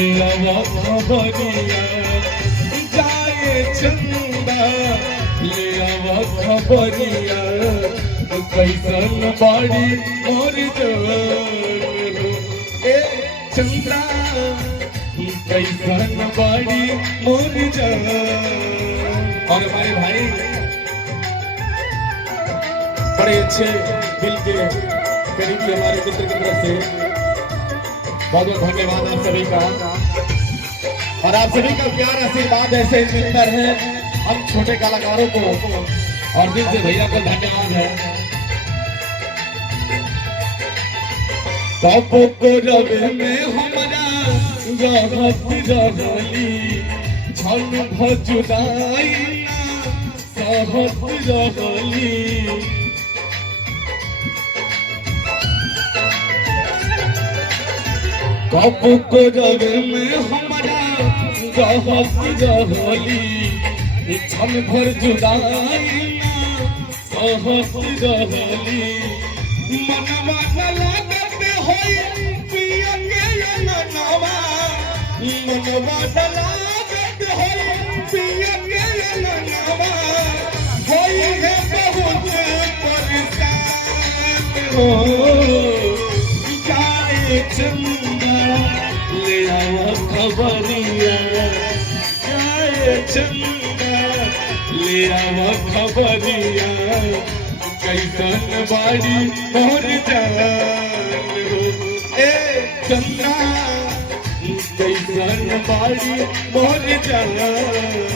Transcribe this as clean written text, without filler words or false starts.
ले आवा खबरिया जाए चंदा ले आवा खबरिया कैसन बाड़ी मोर जान ए चंदा कैसन बाड़ी मोर जान। और हमारे भाई बड़े अच्छे दिल के करीबी हमारे मित्र की तरफ से बहुत बहुत धन्यवाद आप सभी का। और आप सभी का प्यार आशीर्वाद ऐसे मिलता है हम छोटे कलाकारों को, और दिल से भैया को धन्यवाद है। बापू को रवे में हमारा रहत रहली छन भजुदाई सहत रहली। कब को जग में हमारा रहत रहली छन भर जुदाई सहत रहली। मनवा न लागत होई पिया के ननवा मनवा न लागत होई पिया के ननवा होई है बहुत परेशान हो जाए चंदा ले आवा खबरिया जाए चंदा ले आवा खबरिया कैसन बाड़ी मोर जान हो ए चंदा कैसन बाड़ी मोर जान।